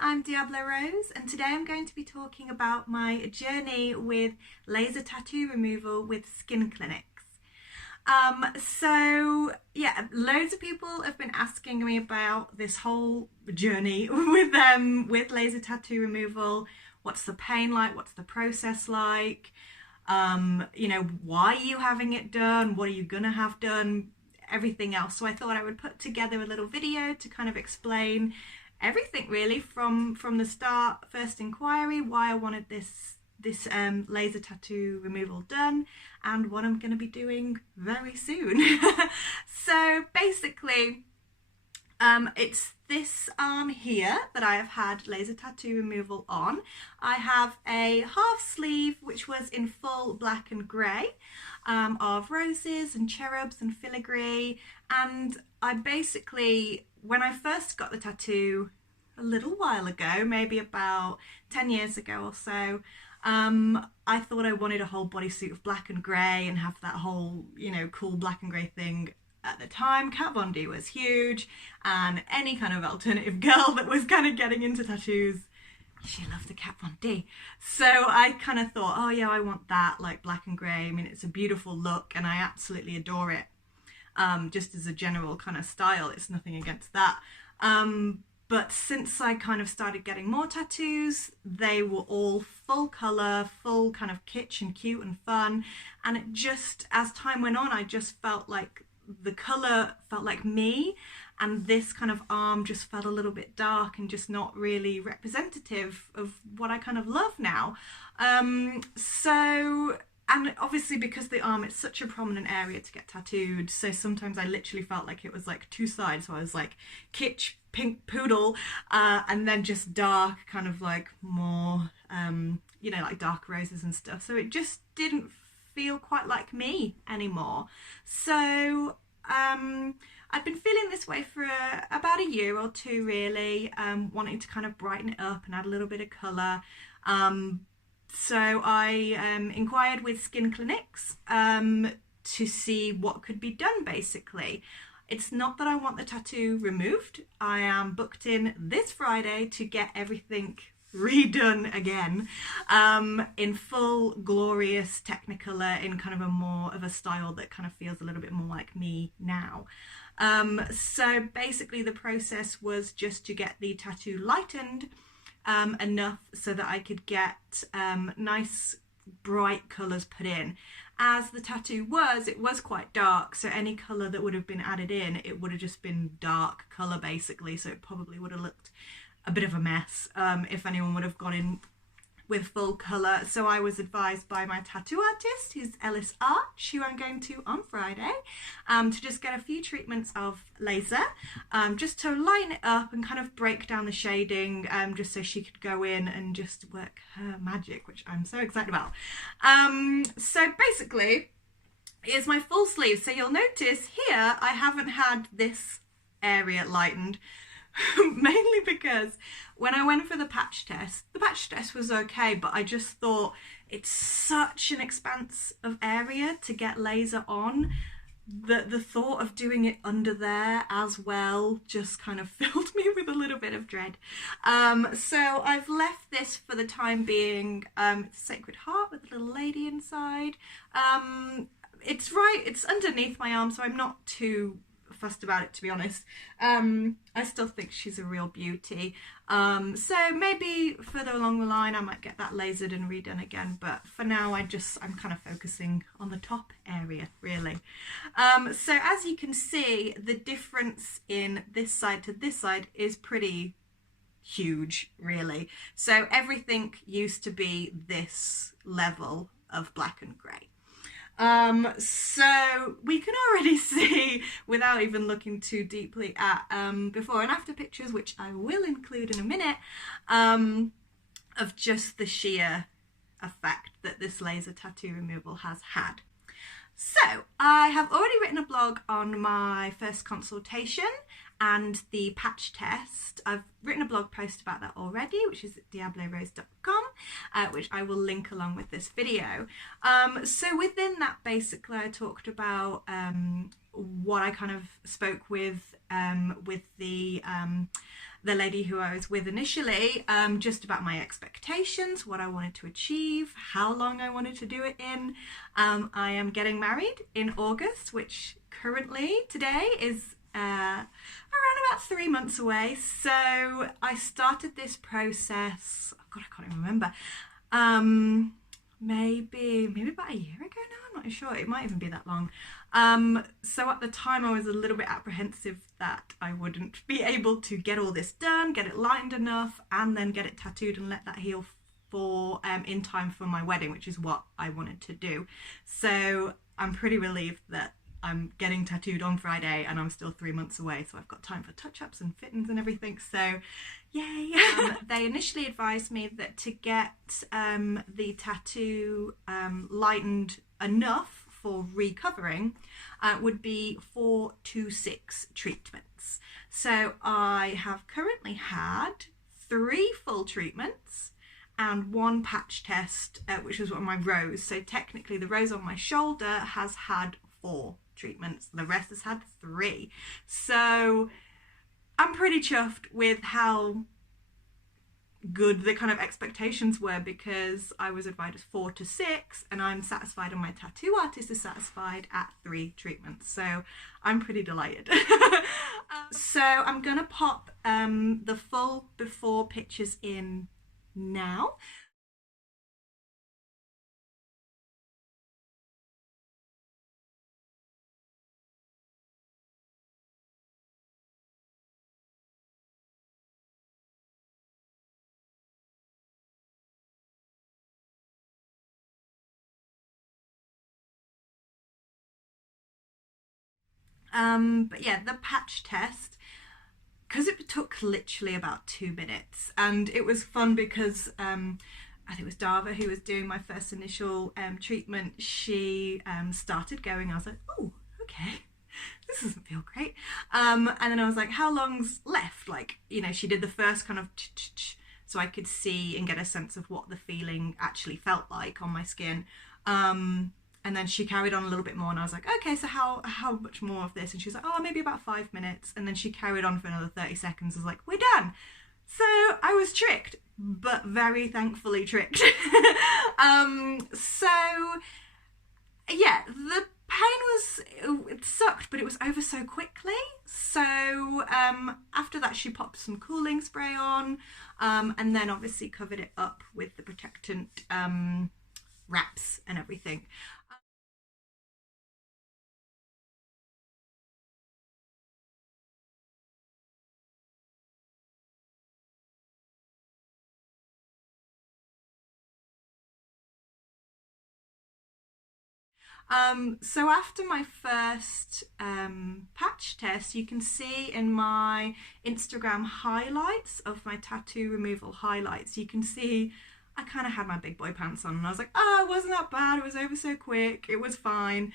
I'm Diablo Rose, and today I'm going to be talking about my journey with laser tattoo removal with Skn Clinics. Loads of people have been asking me about this whole journey with laser tattoo removal. What's the pain like? What's the process like? Why are you having it done? What are you gonna have done? Everything else. So I thought I would put together a little video to kind of explain everything really from the start, first inquiry, why I wanted this laser tattoo removal done, and what I'm going to be doing very soon. So basically it's this arm here that I have had laser tattoo removal on. I have a half sleeve which was in full black and grey of roses and cherubs and filigree, and I basically, when I first got the tattoo a little while ago, maybe about 10 years ago or so, I thought I wanted a whole bodysuit of black and grey and have that whole, cool black and grey thing. At the time, Kat Von D was huge, and any kind of alternative girl that was kind of getting into tattoos, she loved the Kat Von D. So I kind of thought, oh yeah, I want that, like black and grey. I mean, it's a beautiful look and I absolutely adore it. Just as a general kind of style, it's nothing against that. But since I kind of started getting more tattoos, they were all full colour, full kind of kitsch and cute and fun. And it just, as time went on, I just felt like the colour felt like me, and this kind of arm just felt a little bit dark and just not really representative of what I kind of love now. And obviously because the arm, it's such a prominent area to get tattooed, so sometimes I literally felt like it was like two sides. So I was like kitsch, pink poodle, and then just dark, kind of like more, like dark roses and stuff. So it just didn't feel quite like me anymore. So I've been feeling this way for about a year or two really, wanting to kind of brighten it up and add a little bit of colour. So I inquired with Skn Clinics to see what could be done basically. It's not that I want the tattoo removed. I am booked in this Friday to get everything redone again, in full glorious Technicolor, in kind of a more of a style that kind of feels a little bit more like me now. So basically the process was just to get the tattoo lightened enough so that I could get nice bright colours put in. As the tattoo it was quite dark, so any colour that would have been added in, it would have just been dark colour basically, so it probably would have looked a bit of a mess if anyone would have gone in with full colour. So I was advised by my tattoo artist, who's Ellis Arch, who I'm going to on Friday, to just get a few treatments of laser, just to line it up and kind of break down the shading, just so she could go in and just work her magic, which I'm so excited about. So basically, here's my full sleeve. So you'll notice here I haven't had this area lightened, mainly because when I went for the patch test was okay, but I just thought it's such an expanse of area to get laser on that the thought of doing it under there as well just kind of filled me with a little bit of dread. So I've left this for the time being. It's a Sacred Heart with a little lady inside. It's underneath my arm, so I'm not too fussed about it, to be honest. I still think she's a real beauty. So maybe further along the line I might get that lasered and redone again, but for now I'm kind of focusing on the top area really. So as you can see, the difference in this side to this side is pretty huge really. So everything used to be this level of black and grey. So we can already see, without even looking too deeply at before and after pictures, which I will include in a minute, of just the sheer effect that this laser tattoo removal has had. So I have already written a blog on my first consultation, and the patch test. I've written a blog post about that already, which is at diablorose.com, which I will link along with this video. So within that, basically, I talked about what I kind of spoke with the lady who I was with initially, just about my expectations, what I wanted to achieve, how long I wanted to do it in. I am getting married in August, which currently today is around about 3 months away. So I started this process, oh God, I can't even remember, maybe about a year ago now, I'm not sure, it might even be that long. So at the time I was a little bit apprehensive that I wouldn't be able to get all this done, get it lightened enough, and then get it tattooed and let that heal for in time for my wedding, which is what I wanted to do. So I'm pretty relieved that I'm getting tattooed on Friday and I'm still 3 months away, so I've got time for touch-ups and fittings and everything, so yay. They initially advised me that to get the tattoo lightened enough for recovering would be 4 to 6 treatments. So I have currently had 3 full treatments and 1 patch test, which was on my rose. So technically the rose on my shoulder has had 4 treatments, the rest has had 3. So I'm pretty chuffed with how good the kind of expectations were, because I was advised 4 to 6 and I'm satisfied and my tattoo artist is satisfied at 3 treatments, so I'm pretty delighted. So I'm gonna pop the full before pictures in now. But yeah, the patch test, because it took literally about 2 minutes, and it was fun because I think it was Dava who was doing my first initial treatment. She started going, I was like, oh, okay, this doesn't feel great. And then I was like, how long's left? Like, you know, she did the first kind of so I could see and get a sense of what the feeling actually felt like on my skin. And then she carried on a little bit more, and I was like, okay, so how much more of this? And she was like, oh, maybe about 5 minutes. And then she carried on for another 30 seconds. I was like, we're done. So I was tricked, but very thankfully tricked. So yeah, the pain it sucked, but it was over so quickly. So after that, she popped some cooling spray on, and then obviously covered it up with the protectant wraps and everything. So after my first patch test, you can see in my Instagram highlights of my tattoo removal highlights, you can see I kind of had my big boy pants on, and I was like, oh, it wasn't that bad, it was over so quick, it was fine,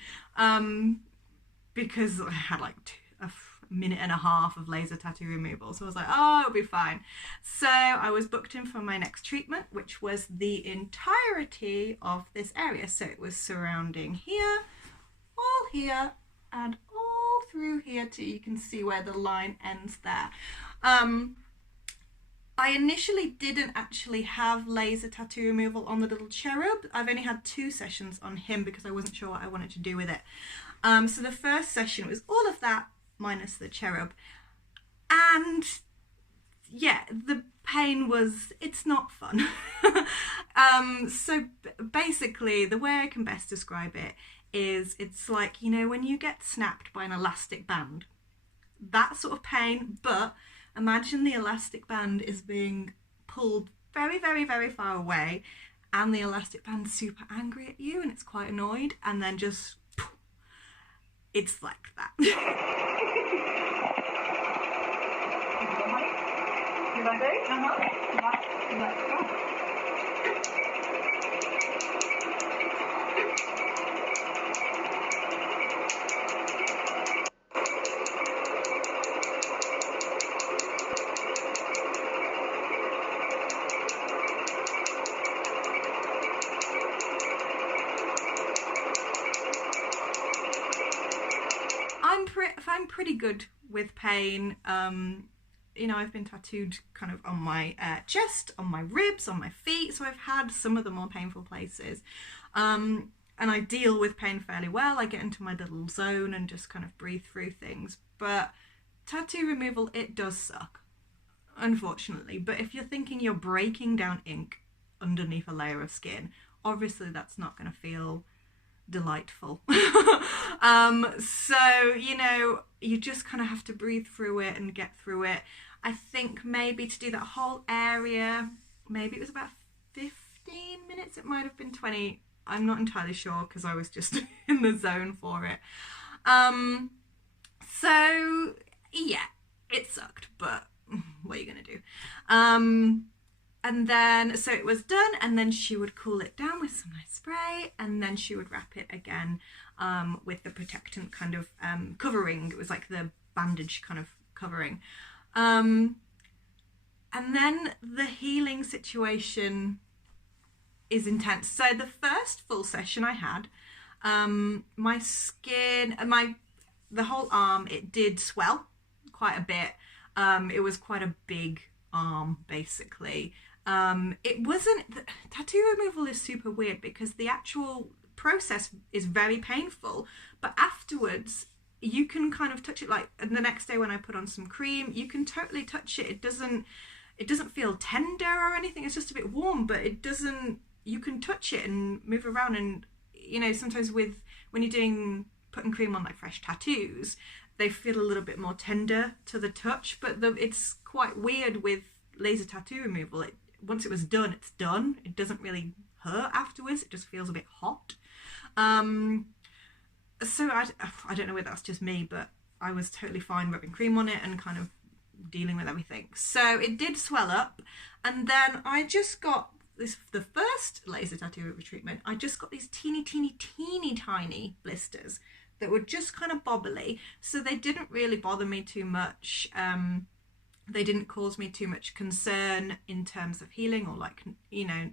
because I had like a minute and a half of laser tattoo removal, so I was like, oh, it'll be fine. So I was booked in for my next treatment, which was the entirety of this area. So it was surrounding here, all here, and all through here too. You can see where the line ends there. I initially didn't actually have laser tattoo removal on the little cherub. I've only had 2 sessions on him because I wasn't sure what I wanted to do with it. So the first session was all of that minus the cherub, and yeah, the pain was, it's not fun. So basically the way I can best describe it is, it's like, you know, when you get snapped by an elastic band, that sort of pain, but imagine the elastic band is being pulled very, very, very far away, and the elastic band's super angry at you and it's quite annoyed, and then just it's like that. I'm pretty good with pain. You know, I've been tattooed kind of on my chest, on my ribs, on my feet, so I've had some of the more painful places. And I deal with pain fairly well. I get into my little zone and just kind of breathe through things. But tattoo removal, it does suck, unfortunately. But if you're thinking you're breaking down ink underneath a layer of skin, obviously that's not going to feel delightful. So, you know, you just kind of have to breathe through it and get through it. I think maybe to do that whole area, maybe it was about 15 minutes, it might have been 20. I'm not entirely sure because I was just in the zone for it. So yeah, it sucked, but what are you gonna do? And then, so it was done, and then she would cool it down with some nice spray, and then she would wrap it again with the protectant kind of covering. It was like the bandage kind of covering. And then the healing situation is intense. So the first full session I had, my skin, the whole arm, it did swell quite a bit. It was quite a big arm, basically. It wasn't, tattoo removal is super weird because the actual process is very painful, but afterwards you can kind of touch it, like, and the next day when I put on some cream, you can totally touch it. It doesn't feel tender or anything. It's just a bit warm, but it doesn't, you can touch it and move around. And, you know, sometimes when you're putting cream on like fresh tattoos, they feel a little bit more tender to the touch, but it's quite weird with laser tattoo removal. Once it was done, it's done. It doesn't really hurt afterwards. It just feels a bit hot. So I don't know whether that's just me, but I was totally fine rubbing cream on it and kind of dealing with everything. So it did swell up, and then I just got the first laser tattoo treatment, I just got these teeny tiny blisters that were just kind of bobbly, so they didn't really bother me too much. They didn't cause me too much concern in terms of healing or, like, you know,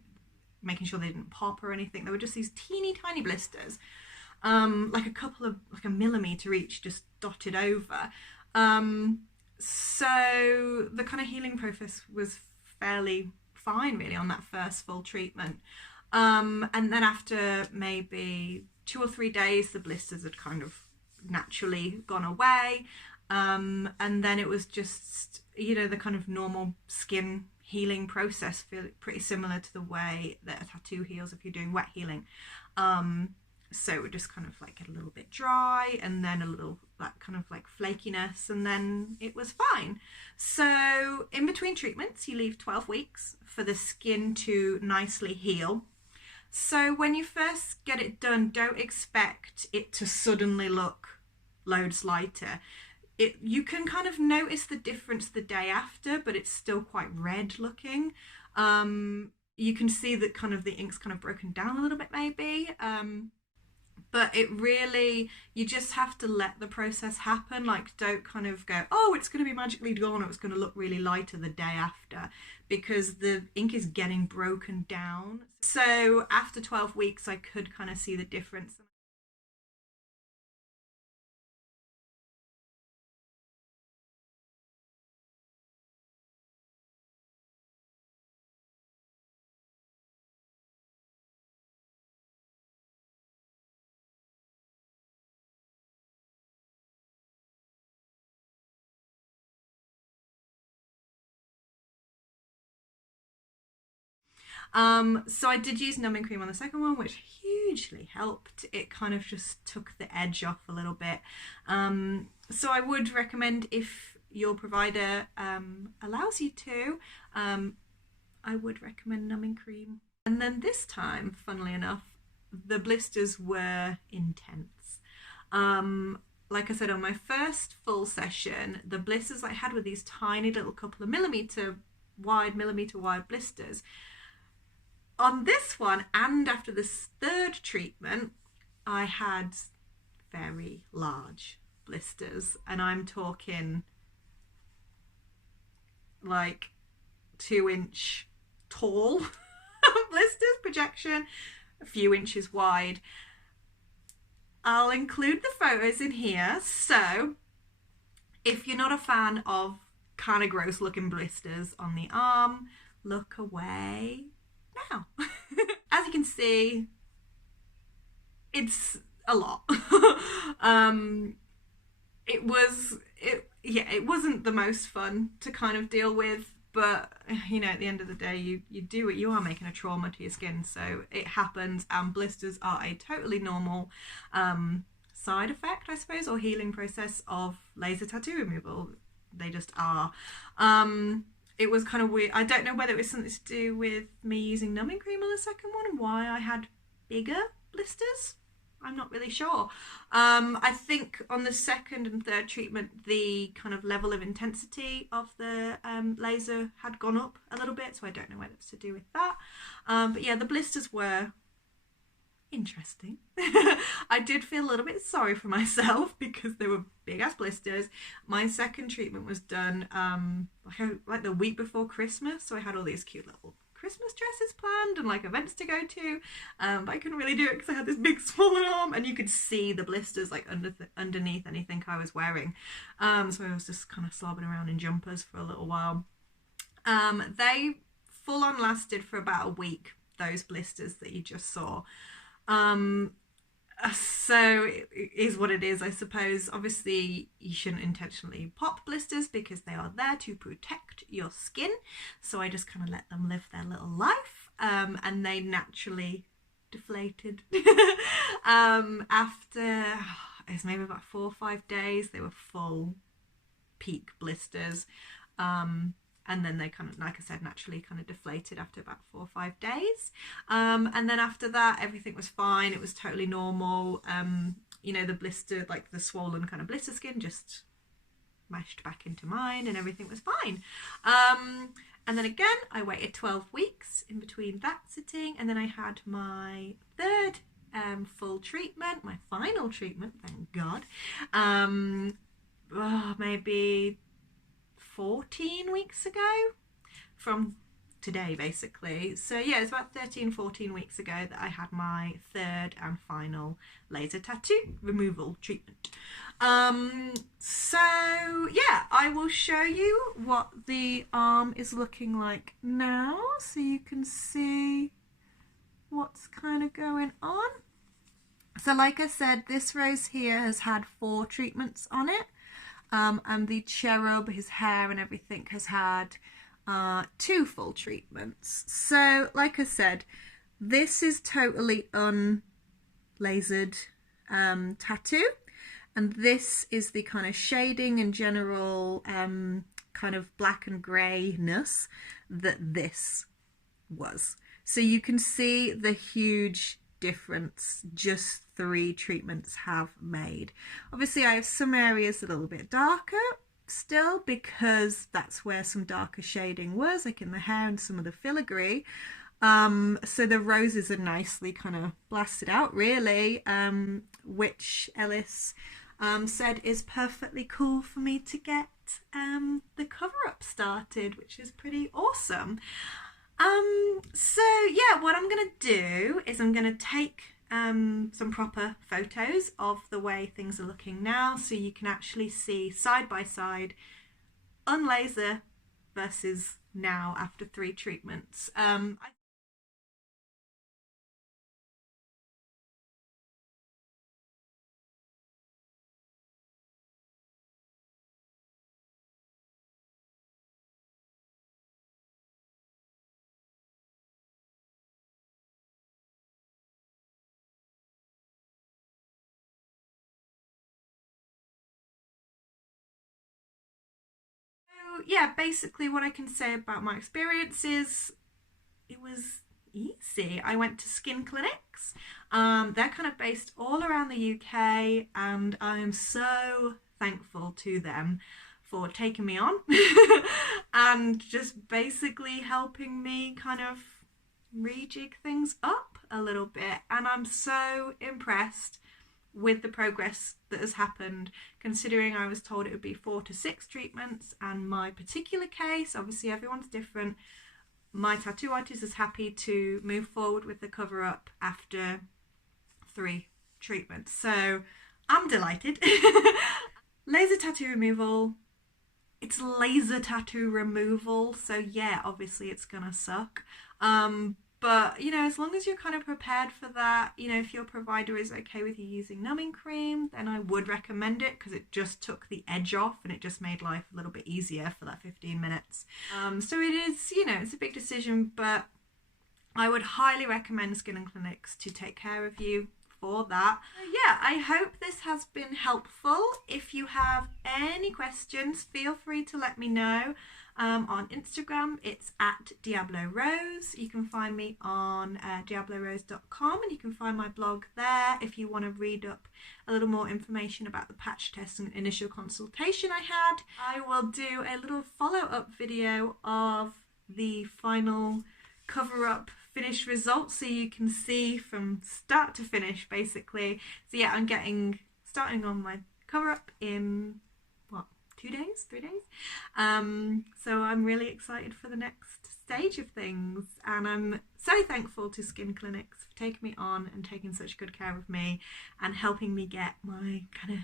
making sure they didn't pop or anything. They were just these teeny tiny blisters, like a millimeter each, just dotted over. So the kind of healing process was fairly fine, really, on that first full treatment. And then after maybe 2 or 3 days, the blisters had kind of naturally gone away. And then it was just, you know, the kind of normal skin healing process, feel pretty similar to the way that a tattoo heals if you're doing wet healing. So it would just kind of like get a little bit dry, and then a little like kind of like flakiness, and then it was fine. So in between treatments, you leave 12 weeks for the skin to nicely heal. So when you first get it done, don't expect it to suddenly look loads lighter. You can kind of notice the difference the day after, but it's still quite red looking. You can see that kind of the ink's kind of broken down a little bit maybe. But it really, you just have to let the process happen. Like, don't kind of go, oh, it's going to be magically gone, or it's going to look really lighter the day after, because the ink is getting broken down. So after 12 weeks, I could kind of see the difference. So I did use numbing cream on the second one, which hugely helped. It kind of just took the edge off a little bit. So I would recommend, if your provider allows you to, I would recommend numbing cream. And then this time, funnily enough, the blisters were intense. Like I said, on my first full session, the blisters I had were these tiny little couple of millimeter wide blisters. On this one, and after this third treatment, I had very large blisters, and I'm talking like 2-inch tall blisters, projection, a few inches wide. I'll include the photos in here. So If you're not a fan of kind of gross looking blisters on the arm, look away now. As you can see, it's a lot. um, it wasn't the most fun to kind of deal with, but you know, at the end of the day, you do it. You are making a trauma to your skin, so it happens, and blisters are a totally normal side effect, I suppose, or healing process of laser tattoo removal. They just are. It was kind of weird. I don't know whether it was something to do with me using numbing cream on the second one and why I had bigger blisters. I'm not really sure. I think on the second and third treatment, the kind of level of intensity of the laser had gone up a little bit, so I don't know whether it's to do with that. But yeah, the blisters were interesting. I did feel a little bit sorry for myself because they were big ass blisters. My second treatment was done like the week before Christmas, so I had all these cute little Christmas dresses planned and like events to go to, but I couldn't really do it because I had this big swollen arm, and you could see the blisters like underneath anything I was wearing. So I was just kind of slobbing around in jumpers for a little while. They full on lasted for about a week, those blisters that you just saw. So it is what it is, I suppose. Obviously, you shouldn't intentionally pop blisters because they are there to protect your skin. So I just kind of let them live their little life, and they naturally deflated. After it's maybe about 4 or 5 days, they were full peak blisters. And then they kind of, like I said, naturally kind of deflated after about 4 or 5 days. And then after that, everything was fine. It was totally normal. You know, the blister, like the swollen kind of blister skin just meshed back into mine and everything was fine. And then again, I waited 12 weeks in between that sitting. And then I had my third full treatment, my final treatment, thank God. Maybe 14 weeks ago from today, basically. So yeah, it's about 13-14 weeks ago that I had my third and final laser tattoo removal treatment. So yeah, I will show you what the arm is looking like now so you can see what's kind of going on. So like I said, this rose here has had 4 treatments on it. And the cherub, his hair and everything, has had 2 full treatments. So, like I said, this is totally unlasered tattoo. And this is the kind of shading and general kind of black and greyness that this was. So you can see the huge difference just 3 treatments have made. Obviously I have some areas a little bit darker still because that's where some darker shading was, like in the hair and some of the filigree. So the roses are nicely kind of blasted out really, which Ellis said is perfectly cool for me to get the cover up started, which is pretty awesome. So yeah, what I'm gonna do is I'm gonna take some proper photos of the way things are looking now, so you can actually see side by side unlaser versus now after 3 treatments. So yeah, basically what I can say about my experience is it was easy. I went to Skn Clinics. They're kind of based all around the UK, and I am so thankful to them for taking me on and just basically helping me kind of rejig things up a little bit. And I'm so impressed with the progress that has happened, considering I was told it would be 4 to 6 treatments, and my particular case, obviously everyone's different, my tattoo artist is happy to move forward with the cover up after 3 treatments. So I'm delighted. Laser tattoo removal, it's laser tattoo removal, so yeah, obviously it's gonna suck. But, you know, as long as you're kind of prepared for that, you know, if your provider is okay with you using numbing cream, then I would recommend it, because it just took the edge off and it just made life a little bit easier for that 15 minutes. So it is, you know, it's a big decision, but I would highly recommend Skn Clinics to take care of you for that. Yeah, I hope this has been helpful. If you have any questions, feel free to let me know. On Instagram, it's at Diablo Rose. You can find me on diablorose.com, and you can find my blog there if you want to read up a little more information about the patch test and initial consultation I had. I will do a little follow-up video of the final cover-up finished results, so you can see from start to finish, basically. So yeah, I'm starting on my cover-up in 2 days, 3 days. So I'm really excited for the next stage of things, and I'm so thankful to Skn Clinics for taking me on and taking such good care of me and helping me get my kind of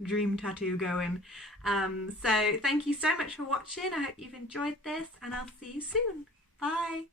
dream tattoo going. So thank you so much for watching. I hope you've enjoyed this, and I'll see you soon. Bye.